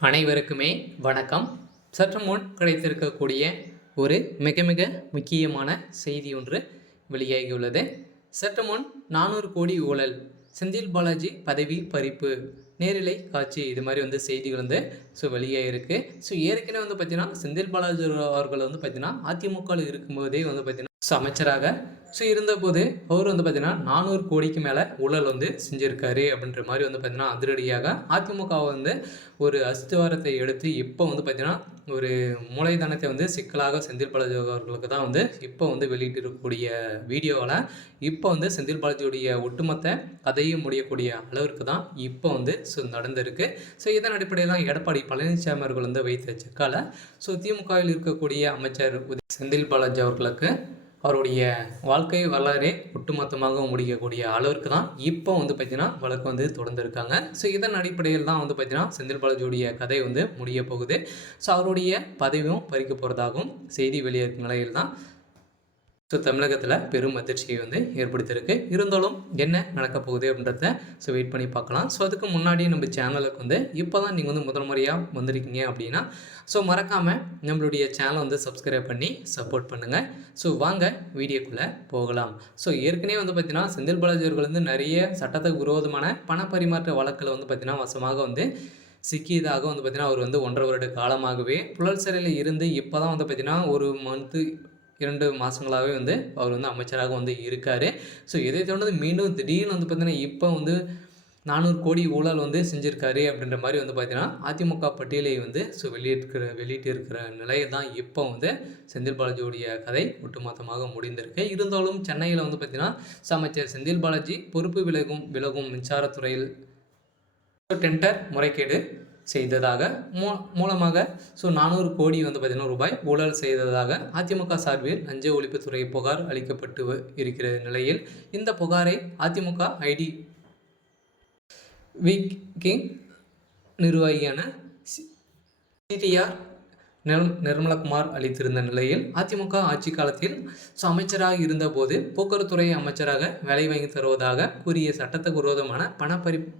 அனைவருக்குமே வணக்கம். சற்று முன் கிடைத்திருக்கக்கூடிய ஒரு மிக மிக முக்கியமான செய்தி ஒன்று வெளியாகியுள்ளது. சற்று முன் 400 கோடி ஊழல், செந்தில் பாலாஜி பதவி பறிப்பு, நேரிலை காட்சி, இது மாதிரி செய்திகள் வெளியாகிருக்கு. ஏற்கனவே பார்த்தீங்கன்னா செந்தில் பாலாஜி அவர்கள் பார்த்தீங்கன்னா அதிமுகவில் இருக்கும்போதே பார்த்தீங்கன்னா அமைச்சராக இருந்தபோது அவர் பார்த்தீங்கன்னா 400 கோடிக்கு மேலே ஊழல் செஞ்சுருக்காரு அப்படின்ற மாதிரி பார்த்தீங்கன்னா அதிரடியாக அதிமுக ஒரு அஸ்திவாரத்தை எடுத்து இப்போ பார்த்தீங்கன்னா ஒரு மூளைதனத்தை சிக்கலாக செந்தில் பாலாஜி அவர்களுக்கு தான் இப்போ வெளியிட்டிருக்கக்கூடிய வீடியோவில் இப்போ செந்தில் பாலாஜியுடைய ஒட்டுமொத்த கதையும் முடியக்கூடிய அளவிற்கு தான் இப்போ நடந்திருக்கு. இதன் அடிப்படையில் தான் எடப்பாடி பழனிசாமி அவர்கள் வைத்த செக்கால திமுகவில் இருக்கக்கூடிய அமைச்சர் செந்தில் பாலாஜி அவர்களுக்கு அவருடைய வாழ்க்கை வரலாறே ஒட்டுமொத்தமாக முடிக்கக்கூடிய அளவிற்கு தான் இப்போ பார்த்தீங்கன்னா வழக்கு தொடர்ந்துருக்காங்க. இதன் அடிப்படையில் தான் பார்த்தீங்கன்னா செந்தில் பாலாஜியுடைய கதை முடிய போகுது. அவருடைய பதவியும் பறிக்க போகிறதாகவும் செய்தி வெளியேறும் நிலையில் தான் தமிழகத்தில் பெரும் அதிர்ச்சியை ஏற்படுத்தியிருக்கு. இருந்தாலும் என்ன நடக்க போகுது அப்படின்றத வெயிட் பண்ணி பார்க்கலாம். அதுக்கு முன்னாடி நம்ம சேனலுக்கு இப்போ தான் நீங்கள் முதல் முறையாக வந்திருக்கீங்க அப்படின்னா மறக்காமல் நம்மளுடைய சேனலை சப்ஸ்கிரைப் பண்ணி சப்போர்ட் பண்ணுங்கள். வாங்க வீடியோக்குள்ளே போகலாம். ஏற்கனவே பார்த்தீங்கன்னா செந்தில் பாலாஜி அவர்கள் நிறைய சட்டத்துக்கு விரோதமான பண பரிமாற்ற வழக்கில் பார்த்தீங்கன்னா வசமாக சிக்கியதாக பார்த்தீங்கன்னா அவர் 1.5 வருட காலமாகவே புழல் சிறையில் இருந்து இப்போ தான் பார்த்தீங்கன்னா ஒரு மந்த்து 2 மாதங்களாகவே அவர் அமைச்சராக இருக்கார். இதை தொடர்ந்து மீண்டும் திடீர்னு பார்த்தீங்கன்னா இப்போ 400 கோடி ஊழல் செஞ்சுருக்காரு அப்படின்ற மாதிரி பார்த்தீங்கன்னா அதிமுக பட்டியலை வெளியிட்டிருக்கிற நிலையில் தான் இப்போ செந்தில் பாலாஜியுடைய கதை ஒட்டுமொத்தமாக முடிந்திருக்கு. இருந்தாலும் சென்னையில் பார்த்தீங்கன்னா அமைச்சர் செந்தில் பாலாஜி பொறுப்பு விலகும் மின்சாரத்துறையில் டெண்டர் முறைகேடு செய்ததாக மூலமாக 400 கோடி பார்த்தீங்கன்னா ரூபாய் ஊழல் செய்ததாக அதிமுக சார்பில் லஞ்ச ஒழிப்புத்துறை புகார் அளிக்கப்பட்டு இருக்கிற நிலையில் இந்த புகாரை அதிமுக ஐடி விக்கிங் நிர்வாகியான சிடிஆர் நிர்மலகுமார் அளித்திருந்த நிலையில் அதிமுக ஆட்சி காலத்தில் அமைச்சராக இருந்தபோது போக்குவரத்துறை அமைச்சராக வேலை வாங்கி தருவதாக கூறிய சட்டத்துக்கு விரோதமான பண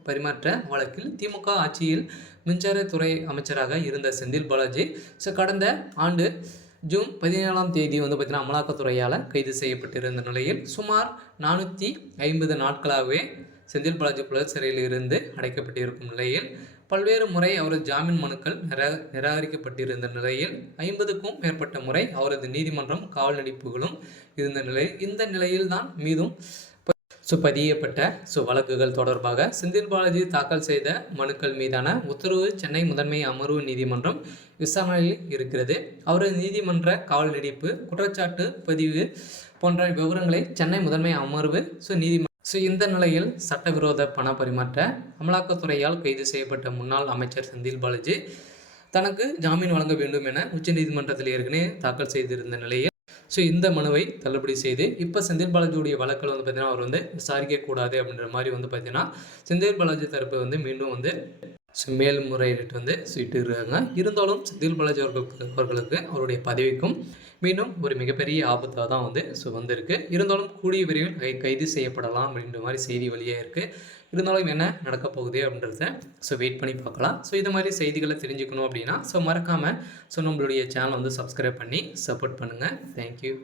பரிமாற்ற வழக்கில் திமுக ஆட்சியில் மின்சாரத்துறை அமைச்சராக இருந்த செந்தில் பாலாஜி கடந்த ஆண்டு ஜூன் 17ஆம் தேதி பார்த்தீங்கன்னா அமலாக்கத்துறையால் கைது செய்யப்பட்டிருந்த நிலையில் சுமார் 450 நாட்களாகவே செந்தில் பாலாஜி புழல் சிறையில் இருந்து அடைக்கப்பட்டிருக்கும் நிலையில் பல்வேறு முறை அவரது ஜாமீன் மனுக்கள் நிராகரிக்கப்பட்டிருந்த நிலையில் 50க்கும் மேற்பட்ட முறை அவரது நீதிமன்றம் காவல் நடிப்புகளும் இருந்த நிலையில் இந்த நிலையில் தான் மீதும் பதியப்பட்ட வழக்குகள் தொடர்பாக செந்தில் பாலாஜி தாக்கல் செய்த மனுக்கள் மீதான உத்தரவு சென்னை முதன்மை அமர்வு நீதிமன்றம் விசாரணையில் இருக்கிறது. அவரது நீதிமன்ற காவல் நடிப்பு, குற்றச்சாட்டு பதிவு போன்ற விவரங்களை சென்னை முதன்மை அமர்வு நீதிமன்றம் இந்த நிலையில் சட்டவிரோத பண பரிமாற்ற அமலாக்கத்துறையால் கைது செய்யப்பட்ட முன்னாள் அமைச்சர் செந்தில் பாலாஜி தனக்கு ஜாமீன் வழங்க வேண்டும் என உச்சநீதிமன்றத்தில் ஏற்கனவே தாக்கல் செய்திருந்த நிலையில் இந்த மனுவை தள்ளுபடி செய்து இப்போ செந்தில் பாலாஜியுடைய வழக்கில் பார்த்தீங்கன்னா அவர் விசாரிக்கக்கூடாது அப்படின்ற மாதிரி பார்த்தீங்கன்னா செந்தில் பாலாஜி தரப்பு மீண்டும் மேல்முறையீட்டு சுட்டிருக்காங்க. இருந்தாலும் செந்தில் பாலாஜி அவர்களுக்கு அவருடைய பதவிக்கும் மீண்டும் ஒரு மிகப்பெரிய ஆபத்தாக தான் வந்திருக்கு. இருந்தாலும் கூடிய விரைவில் கைது செய்யப்படலாம் அப்படின்ற மாதிரி செய்தி வழியாக இருக்குது. இருந்தாலும் என்ன நடக்க போகுது அப்படின்றத வெயிட் பண்ணி பார்க்கலாம். இது மாதிரி செய்திகளை தெரிஞ்சுக்கணும் அப்படின்னா மறக்காமல் நம்மளுடைய சேனலை சப்ஸ்கிரைப் பண்ணி சப்போர்ட் பண்ணுங்கள். தேங்க்யூ.